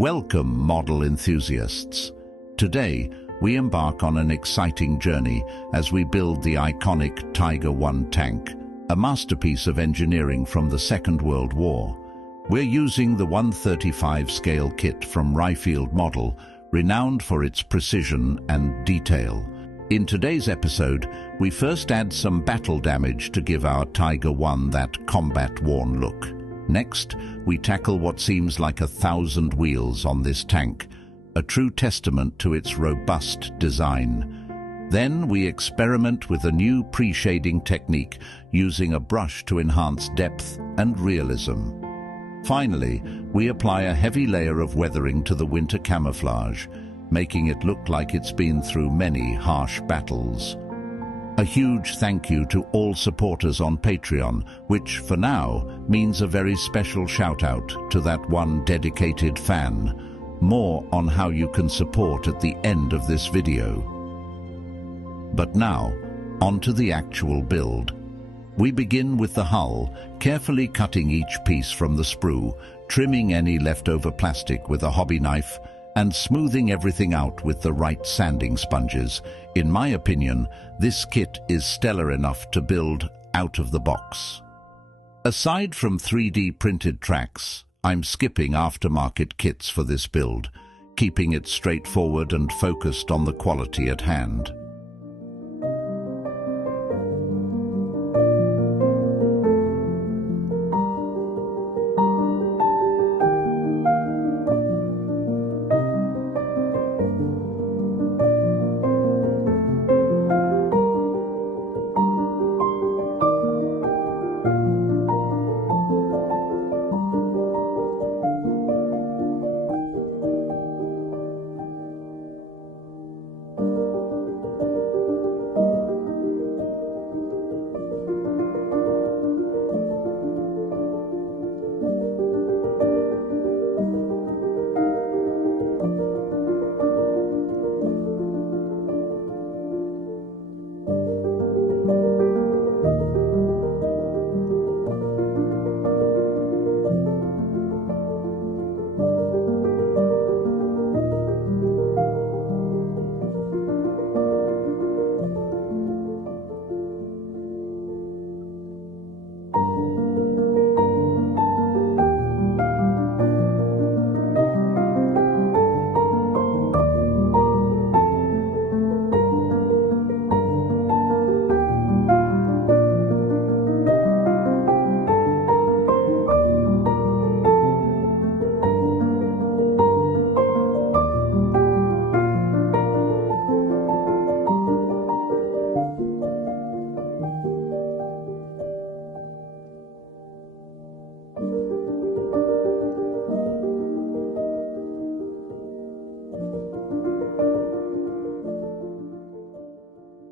Welcome, model enthusiasts. Today, we embark on an exciting journey as we build the iconic Tiger I tank, a masterpiece of engineering from the Second World War. We're using the 1/35 scale kit from Ryefield Model, renowned for its precision and detail. In today's episode, we first add some battle damage to give our Tiger I that combat-worn look. Next, we tackle what seems like 1,000 wheels on this tank, a true testament to its robust design. Then we experiment with a new pre-shading technique using a brush to enhance depth and realism. Finally, we apply a heavy layer of weathering to the winter camouflage, making it look like it's been through many harsh battles. A huge thank you to all supporters on Patreon, which, for now, means a very special shout-out to that one dedicated fan. More on how you can support at the end of this video. But now, onto the actual build. We begin with the hull, carefully cutting each piece from the sprue, trimming any leftover plastic with a hobby knife, and smoothing everything out with the right sanding sponges. In my opinion, this kit is stellar enough to build out of the box. Aside from 3D printed tracks, I'm skipping aftermarket kits for this build, keeping it straightforward and focused on the quality at hand.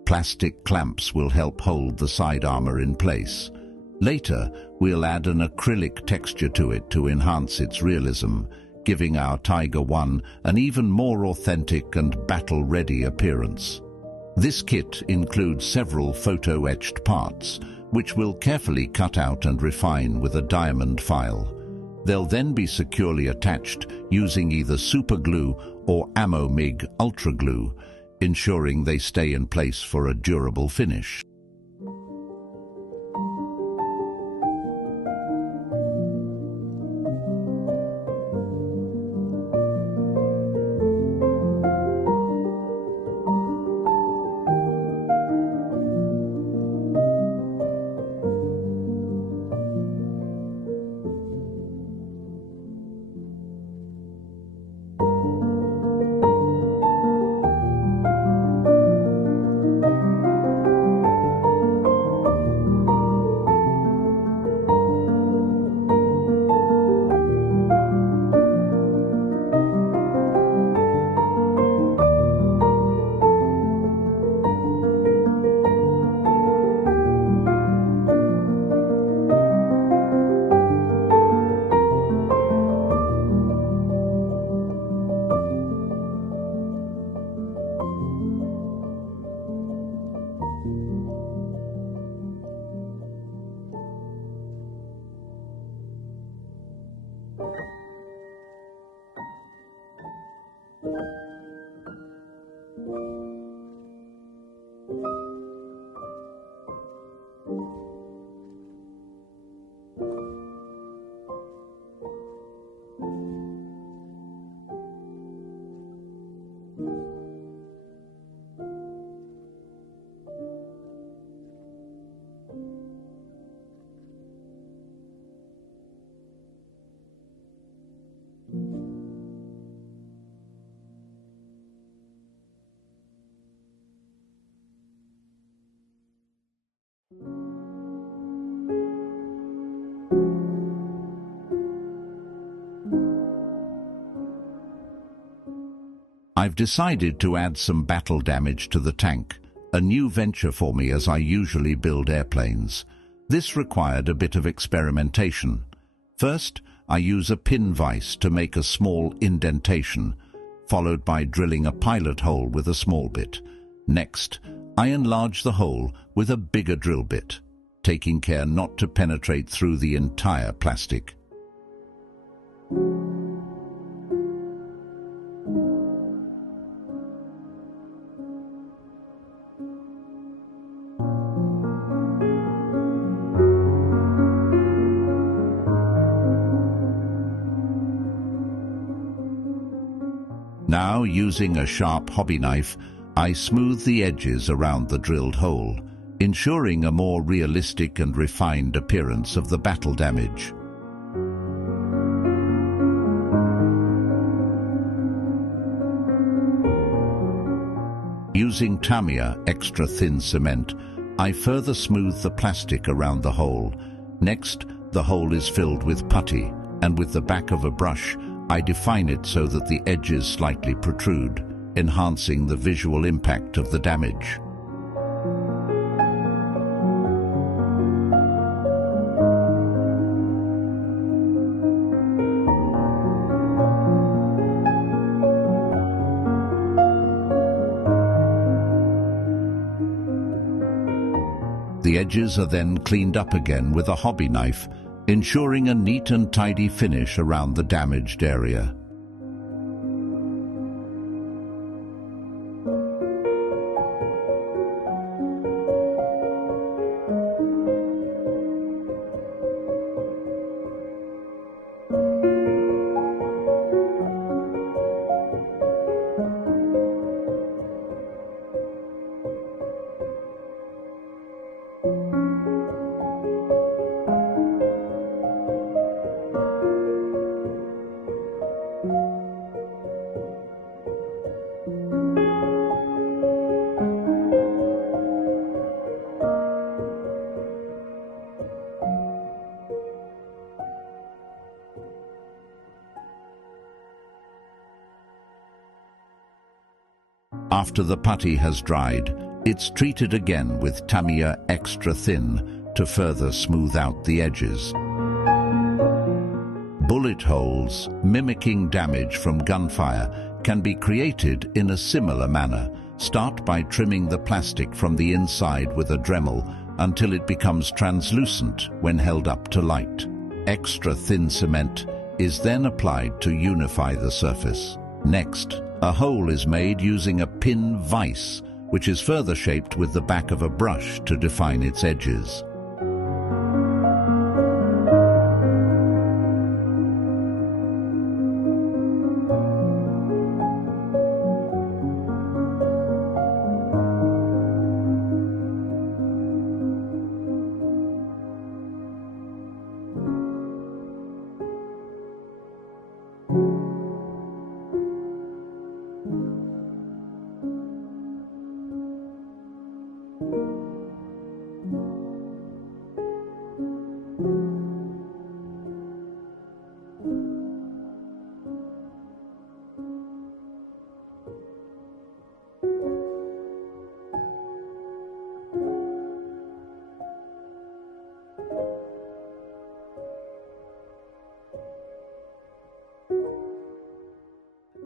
Plastic clamps will help hold the side armor in place. Later, we'll add an acrylic texture to it to enhance its realism, giving our Tiger I an even more authentic and battle-ready appearance. This kit includes several photo-etched parts, which we'll carefully cut out and refine with a diamond file. They'll then be securely attached using either super glue or Ammo MIG Ultra Glue, ensuring they stay in place for a durable finish. I've decided to add some battle damage to the tank, a new venture for me as I usually build airplanes. This required a bit of experimentation. First, I use a pin vise to make a small indentation, followed by drilling a pilot hole with a small bit. Next, I enlarge the hole with a bigger drill bit, taking care not to penetrate through the entire plastic. Now, using a sharp hobby knife, I smooth the edges around the drilled hole, ensuring a more realistic and refined appearance of the battle damage. Using Tamiya extra thin cement, I further smooth the plastic around the hole. Next, the hole is filled with putty, and with the back of a brush, I define it so that the edges slightly protrude, enhancing the visual impact of the damage. The edges are then cleaned up again with a hobby knife, ensuring a neat and tidy finish around the damaged area. After the putty has dried, it's treated again with Tamiya extra thin to further smooth out the edges. Bullet holes, mimicking damage from gunfire, can be created in a similar manner. Start by trimming the plastic from the inside with a Dremel until it becomes translucent when held up to light. Extra thin cement is then applied to unify the surface. Next, a hole is made using a pin vise, which is further shaped with the back of a brush to define its edges.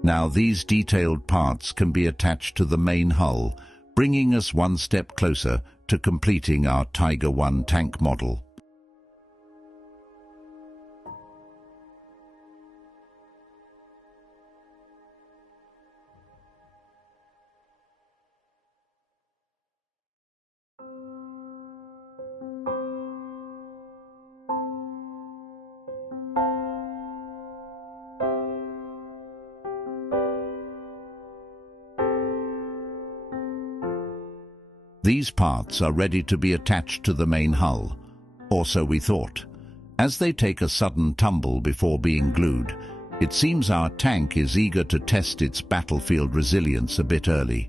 Now these detailed parts can be attached to the main hull, bringing us one step closer to completing our Tiger I tank model. These parts are ready to be attached to the main hull, or so we thought. As they take a sudden tumble before being glued, it seems our tank is eager to test its battlefield resilience a bit early.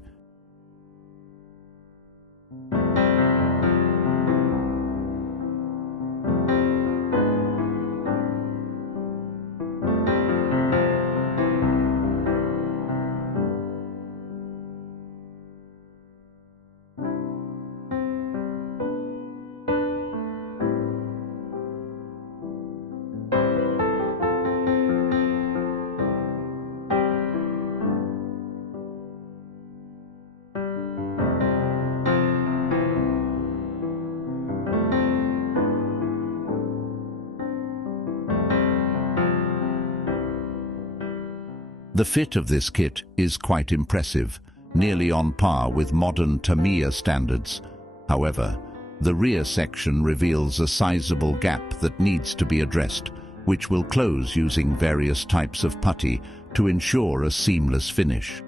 The fit of this kit is quite impressive, nearly on par with modern Tamiya standards. However, the rear section reveals a sizable gap that needs to be addressed, which will close using various types of putty to ensure a seamless finish.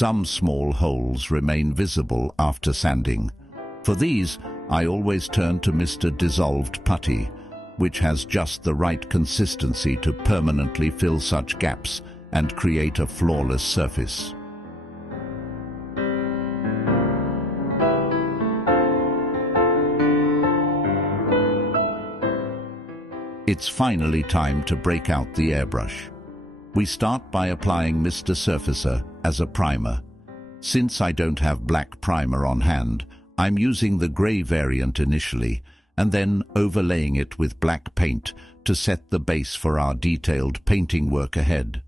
Some small holes remain visible after sanding. For these, I always turn to Mr. Dissolved Putty, which has just the right consistency to permanently fill such gaps and create a flawless surface. It's finally time to break out the airbrush. We start by applying Mr. Surfacer as a primer. Since I don't have black primer on hand, I'm using the grey variant initially and then overlaying it with black paint to set the base for our detailed painting work ahead.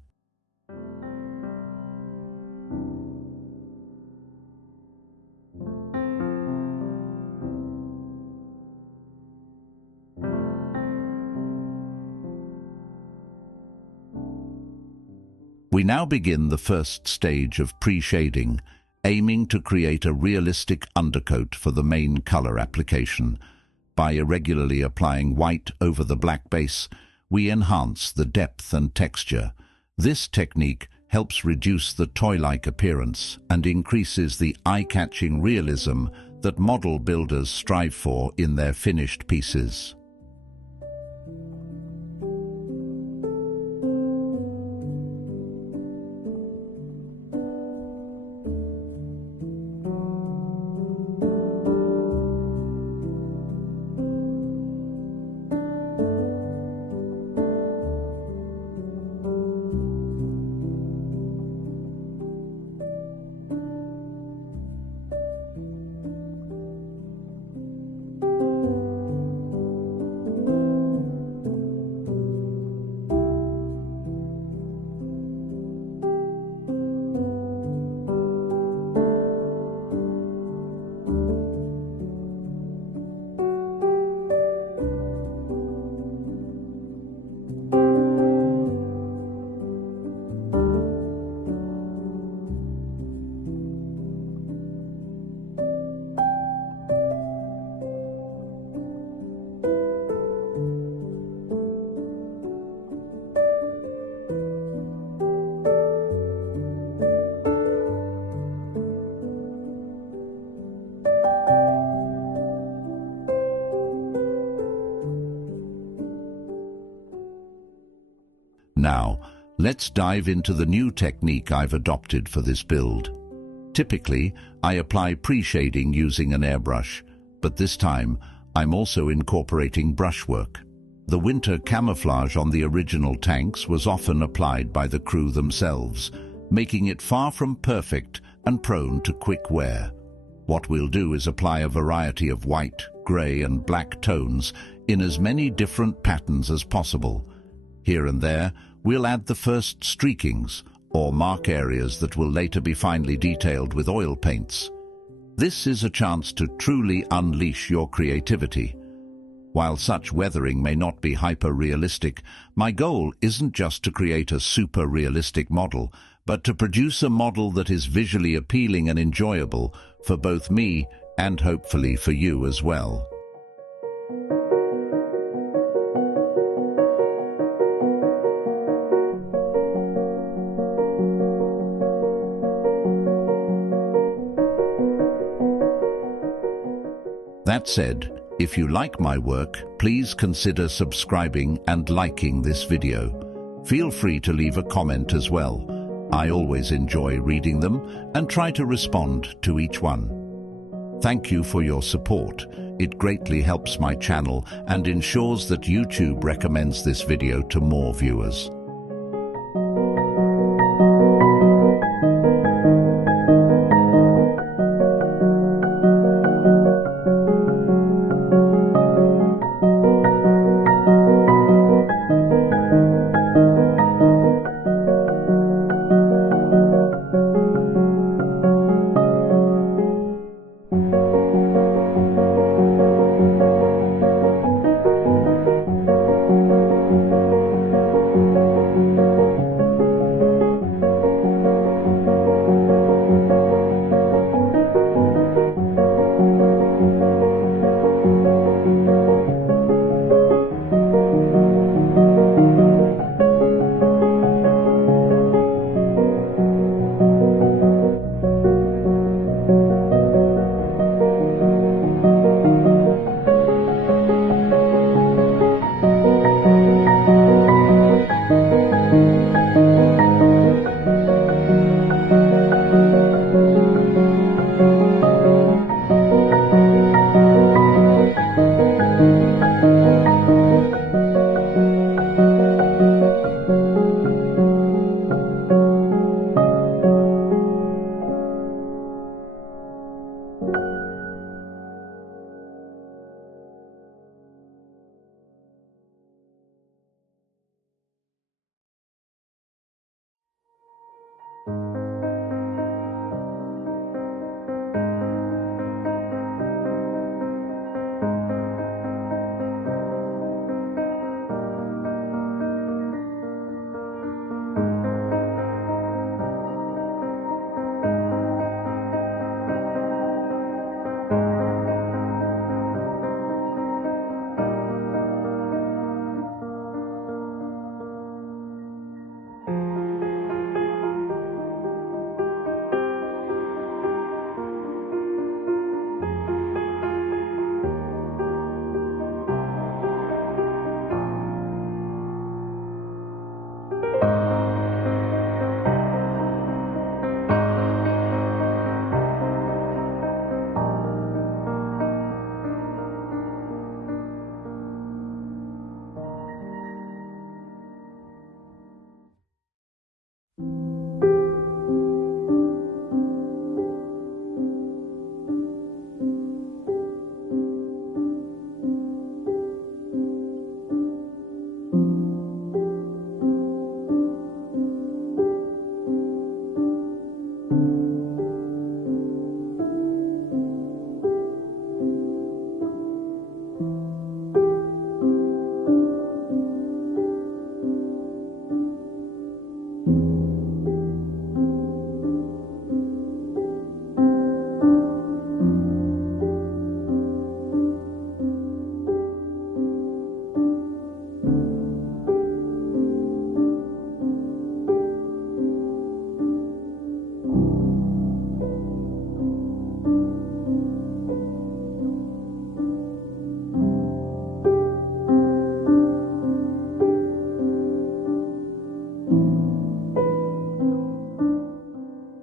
We now begin the first stage of pre-shading, aiming to create a realistic undercoat for the main color application. By irregularly applying white over the black base, we enhance the depth and texture. This technique helps reduce the toy-like appearance and increases the eye-catching realism that model builders strive for in their finished pieces. Now, let's dive into the new technique I've adopted for this build. Typically, I apply pre-shading using an airbrush, but this time I'm also incorporating brushwork. The winter camouflage on the original tanks was often applied by the crew themselves, making it far from perfect and prone to quick wear. What we'll do is apply a variety of white, grey and black tones in as many different patterns as possible. Here and there, we'll add the first streakings, or mark areas that will later be finely detailed with oil paints. This is a chance to truly unleash your creativity. While such weathering may not be hyper-realistic, my goal isn't just to create a super-realistic model, but to produce a model that is visually appealing and enjoyable for both me and hopefully for you as well. That said, if you like my work, please consider subscribing and liking this video. Feel free to leave a comment as well. I always enjoy reading them and try to respond to each one. Thank you for your support. It greatly helps my channel and ensures that YouTube recommends this video to more viewers.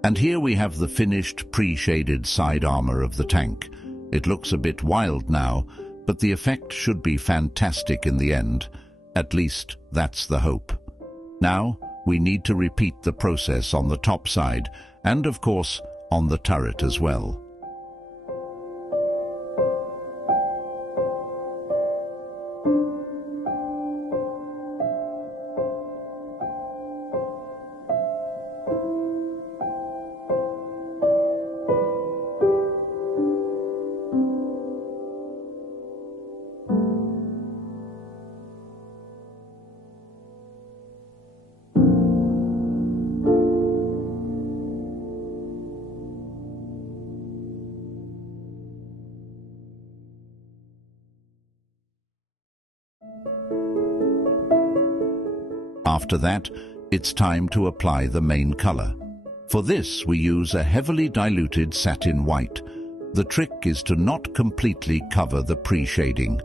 And here we have the finished pre-shaded side armor of the tank. It looks a bit wild now, but the effect should be fantastic in the end. At least, that's the hope. Now, we need to repeat the process on the top side, and of course, on the turret as well. After that, it's time to apply the main color. For this, we use a heavily diluted satin white. The trick is to not completely cover the pre-shading.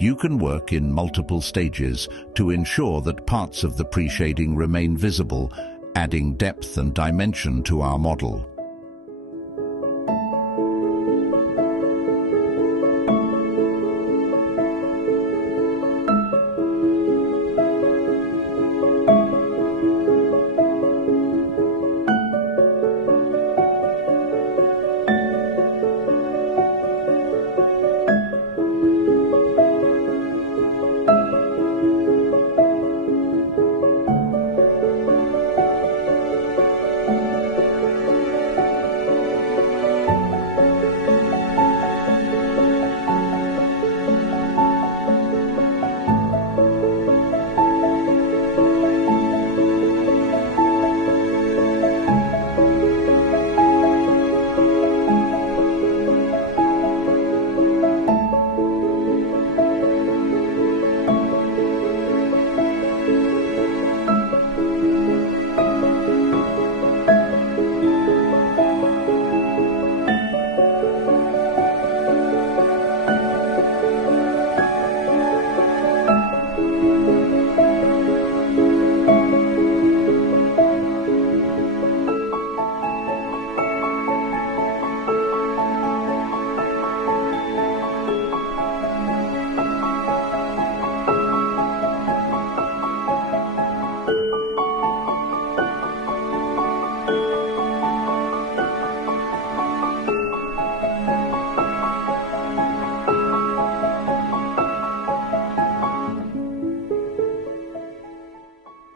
You can work in multiple stages to ensure that parts of the pre-shading remain visible, adding depth and dimension to our model.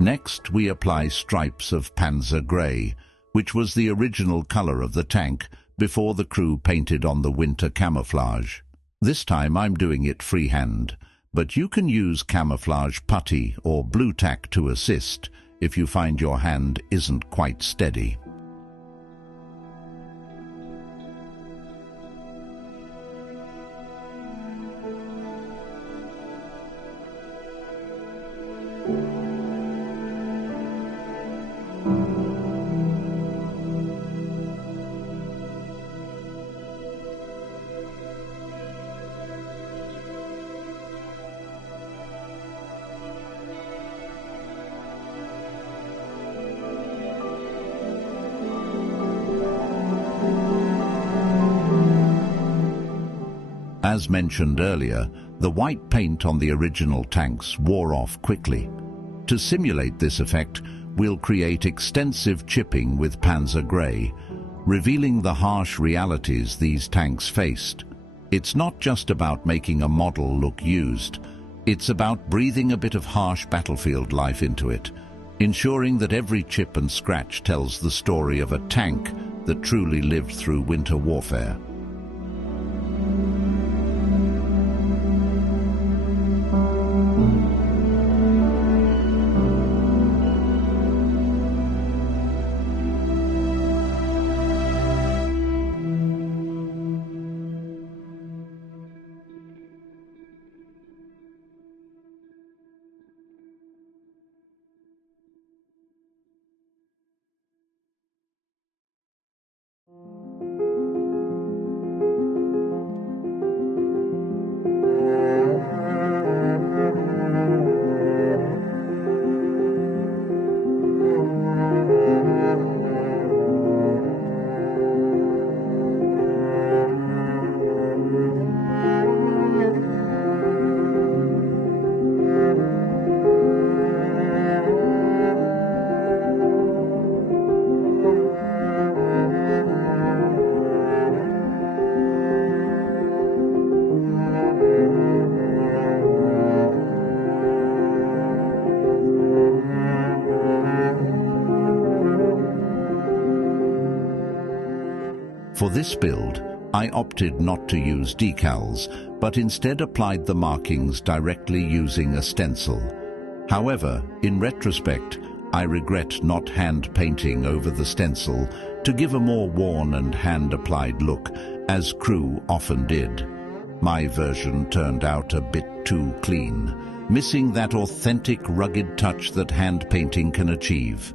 Next, we apply stripes of Panzer Grey, which was the original color of the tank before the crew painted on the winter camouflage. This time I'm doing it freehand, but you can use camouflage putty or blue tack to assist if you find your hand isn't quite steady. As mentioned earlier, the white paint on the original tanks wore off quickly. To simulate this effect, we'll create extensive chipping with Panzer Grey, revealing the harsh realities these tanks faced. It's not just about making a model look used, it's about breathing a bit of harsh battlefield life into it, ensuring that every chip and scratch tells the story of a tank that truly lived through winter warfare. this build, I opted not to use decals, but instead applied the markings directly using a stencil. However, in retrospect, I regret not hand painting over the stencil to give a more worn and hand-applied look, as crew often did. My version turned out a bit too clean, missing that authentic, rugged touch that hand painting can achieve.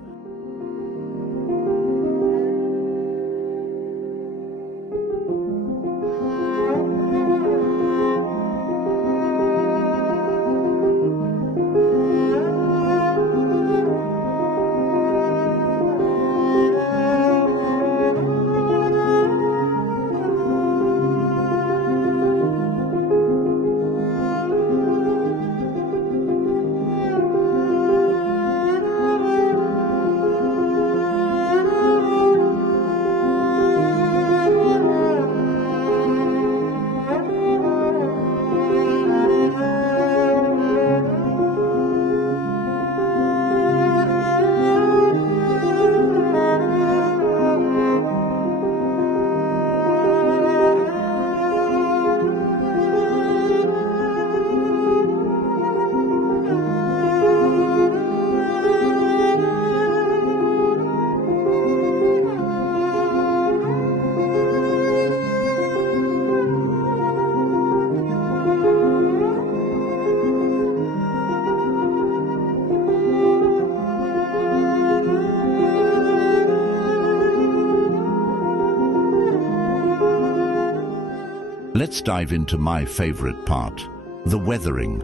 Let's dive into my favorite part, the weathering.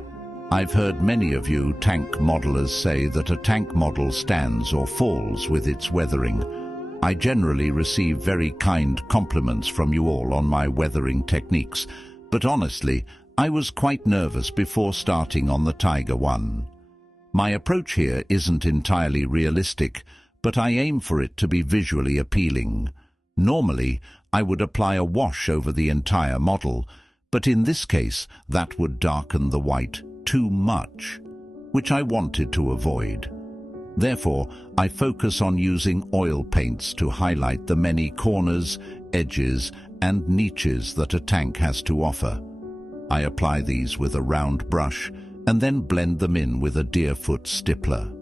I've heard many of you tank modelers say that a tank model stands or falls with its weathering. I generally receive very kind compliments from you all on my weathering techniques, but honestly, I was quite nervous before starting on the WWII. My approach here isn't entirely realistic, but I aim for it to be visually appealing. Normally, I would apply a wash over the entire model, but in this case, that would darken the white too much, which I wanted to avoid. Therefore, I focus on using oil paints to highlight the many corners, edges, and niches that a tank has to offer. I apply these with a round brush and then blend them in with a deerfoot stippler.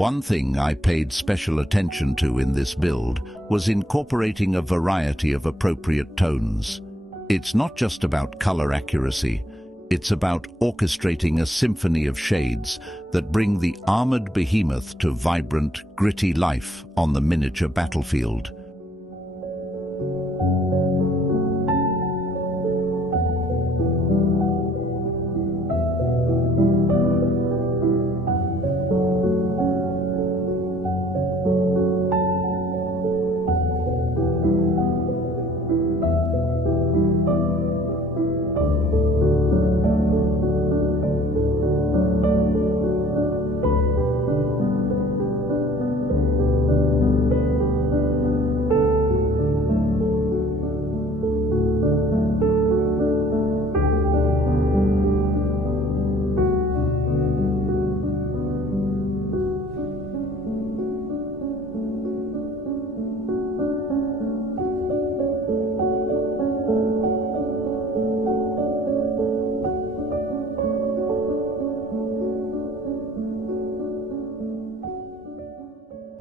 One thing I paid special attention to in this build was incorporating a variety of appropriate tones. It's not just about color accuracy, it's about orchestrating a symphony of shades that bring the armored behemoth to vibrant, gritty life on the miniature battlefield.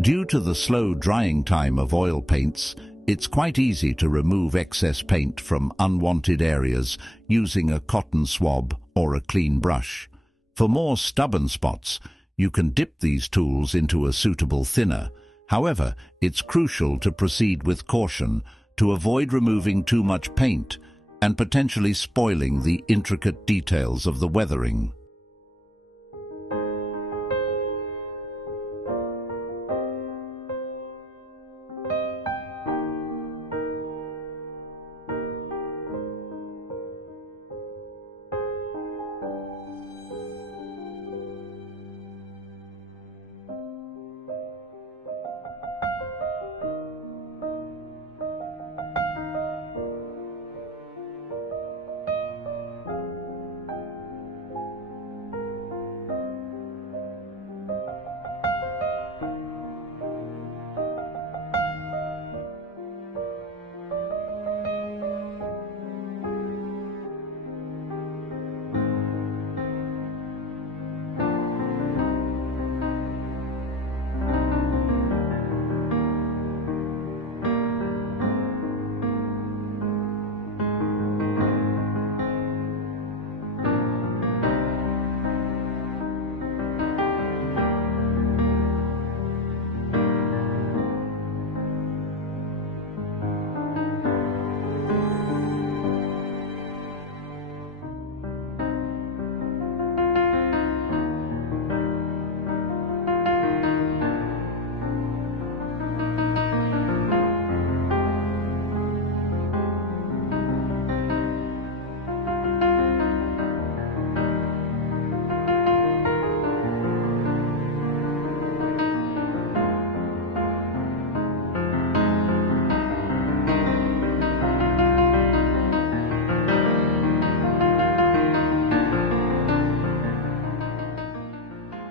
Due to the slow drying time of oil paints, it's quite easy to remove excess paint from unwanted areas using a cotton swab or a clean brush. For more stubborn spots, you can dip these tools into a suitable thinner. However, it's crucial to proceed with caution to avoid removing too much paint and potentially spoiling the intricate details of the weathering.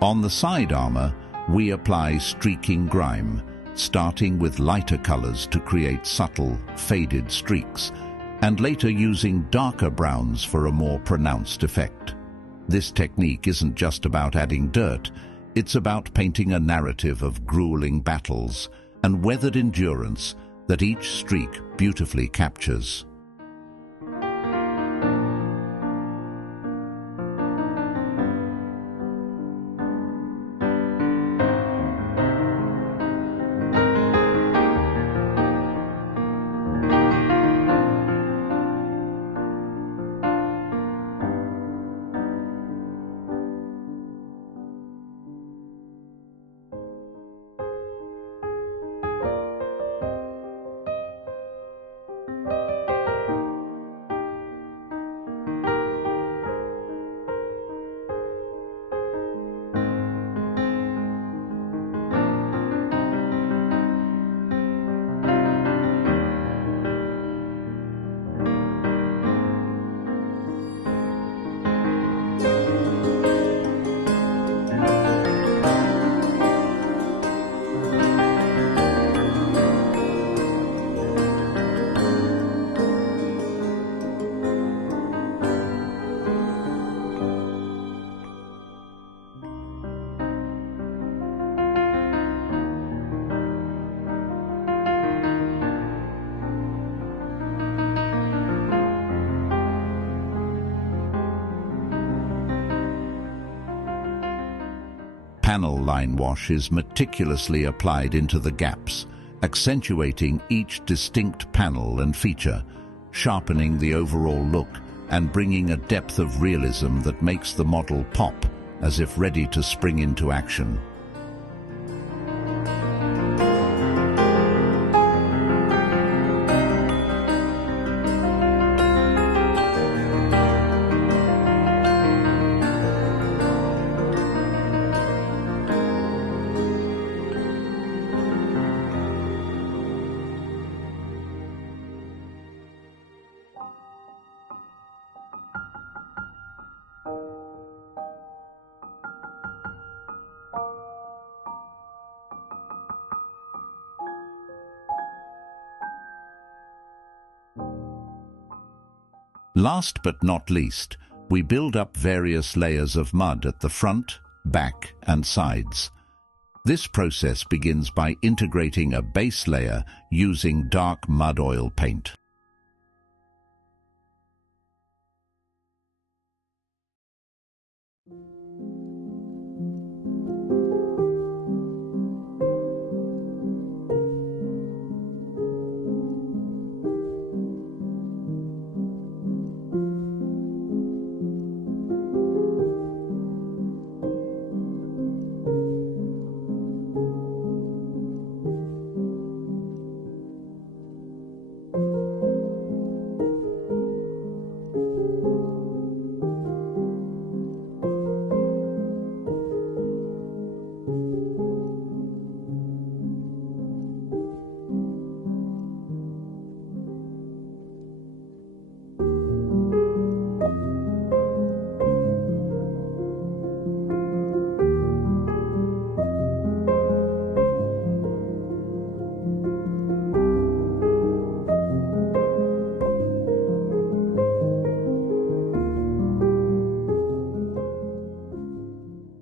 On the side armor, we apply streaking grime, starting with lighter colors to create subtle, faded streaks, and later using darker browns for a more pronounced effect. This technique isn't just about adding dirt, it's about painting a narrative of grueling battles and weathered endurance that each streak beautifully captures. Panel line wash is meticulously applied into the gaps, accentuating each distinct panel and feature, sharpening the overall look and bringing a depth of realism that makes the model pop, as if ready to spring into action. Last but not least, we build up various layers of mud at the front, back, and sides. This process begins by integrating a base layer using dark mud oil paint.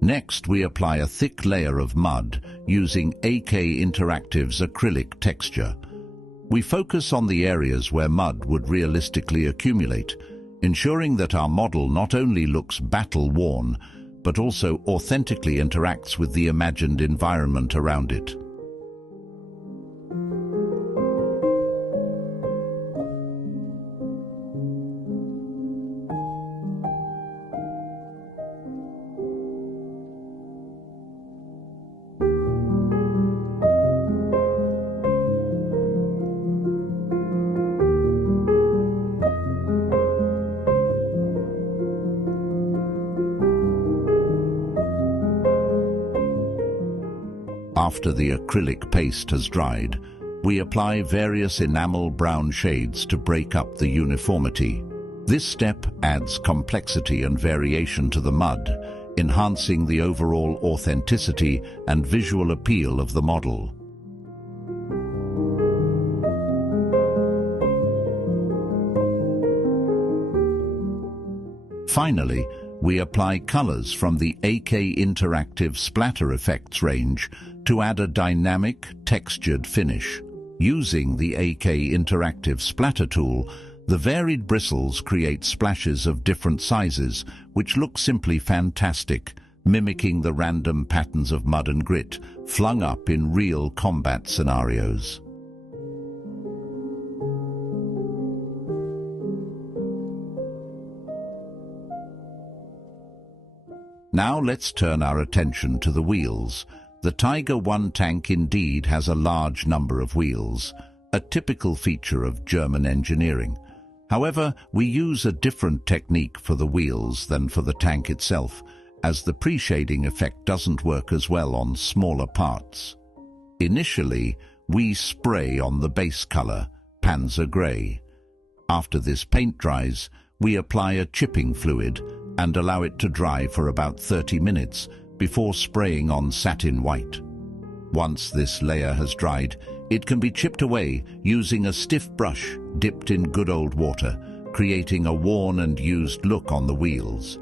Next, we apply a thick layer of mud using AK Interactive's acrylic texture. We focus on the areas where mud would realistically accumulate, ensuring that our model not only looks battle-worn, but also authentically interacts with the imagined environment around it. After the acrylic paste has dried, we apply various enamel brown shades to break up the uniformity. This step adds complexity and variation to the mud, enhancing the overall authenticity and visual appeal of the model. Finally, we apply colors from the AK Interactive Splatter Effects range to add a dynamic, textured finish. Using the AK Interactive Splatter tool, the varied bristles create splashes of different sizes, which look simply fantastic, mimicking the random patterns of mud and grit flung up in real combat scenarios. Now let's turn our attention to the wheels. The WWII tank indeed has a large number of wheels, a typical feature of German engineering. However, we use a different technique for the wheels than for the tank itself, as the pre-shading effect doesn't work as well on smaller parts. Initially, we spray on the base color, Panzer Grey. After this paint dries, we apply a chipping fluid and allow it to dry for about 30 minutes before spraying on satin white. Once this layer has dried, it can be chipped away using a stiff brush dipped in good old water, creating a worn and used look on the wheels.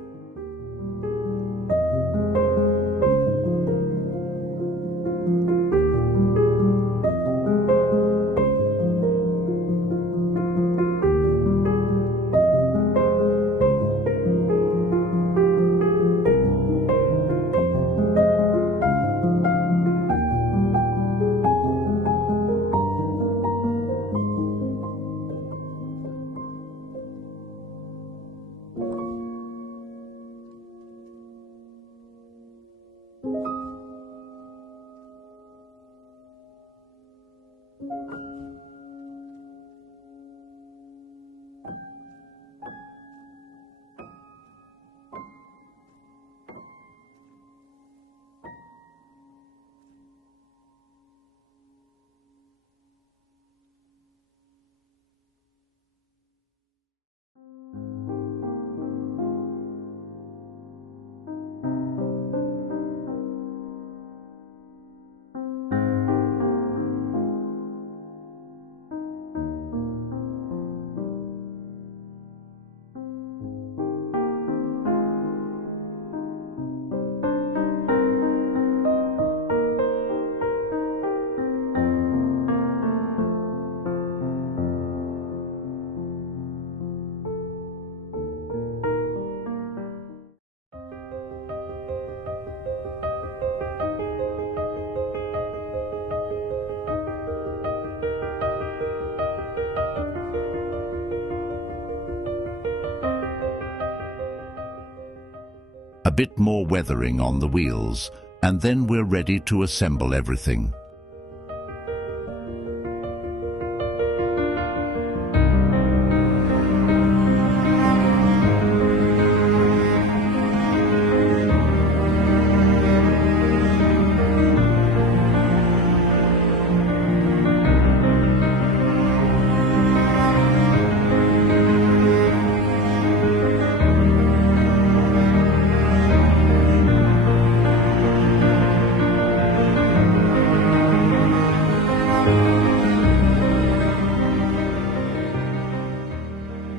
A bit more weathering on the wheels, and then we're ready to assemble everything.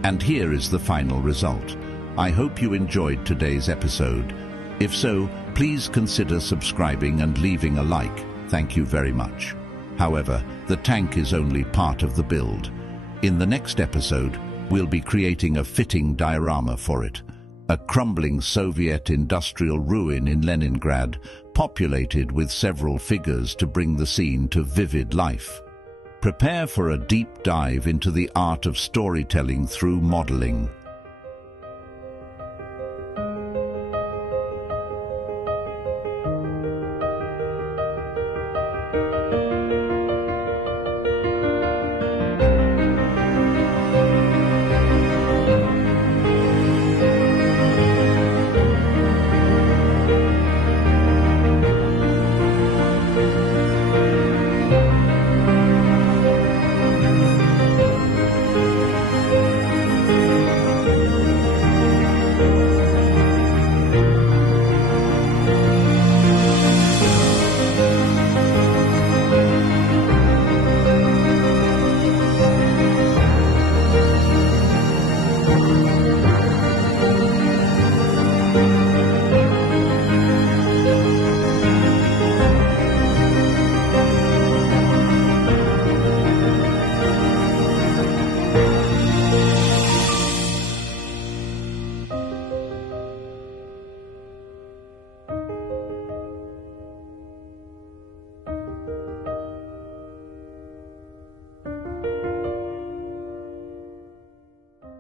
And here is the final result. I hope you enjoyed today's episode. If so, please consider subscribing and leaving a like. Thank you very much. However, the tank is only part of the build. In the next episode, we'll be creating a fitting diorama for it. A crumbling Soviet industrial ruin in Leningrad, populated with several figures to bring the scene to vivid life. Prepare for a deep dive into the art of storytelling through modeling.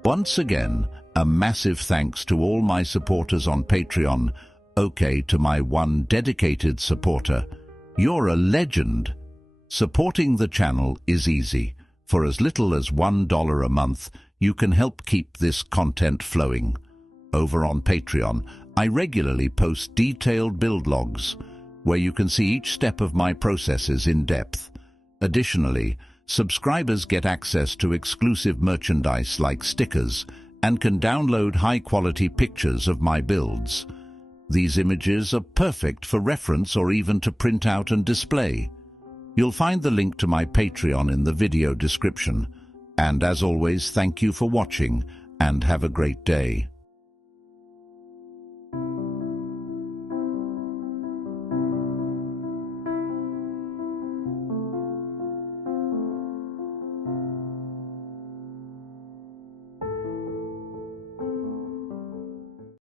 Once again, a massive thanks to all my supporters on Patreon. Okay, to my one dedicated supporter, you're a legend. Supporting the channel is easy. For as little as $1 a month, you can help keep this content flowing. Over on Patreon, I regularly post detailed build logs, where you can see each step of my processes in depth. Additionally, subscribers get access to exclusive merchandise like stickers and can download high-quality pictures of my builds. These images are perfect for reference or even to print out and display. You'll find the link to my Patreon in the video description. And as always, thank you for watching and have a great day.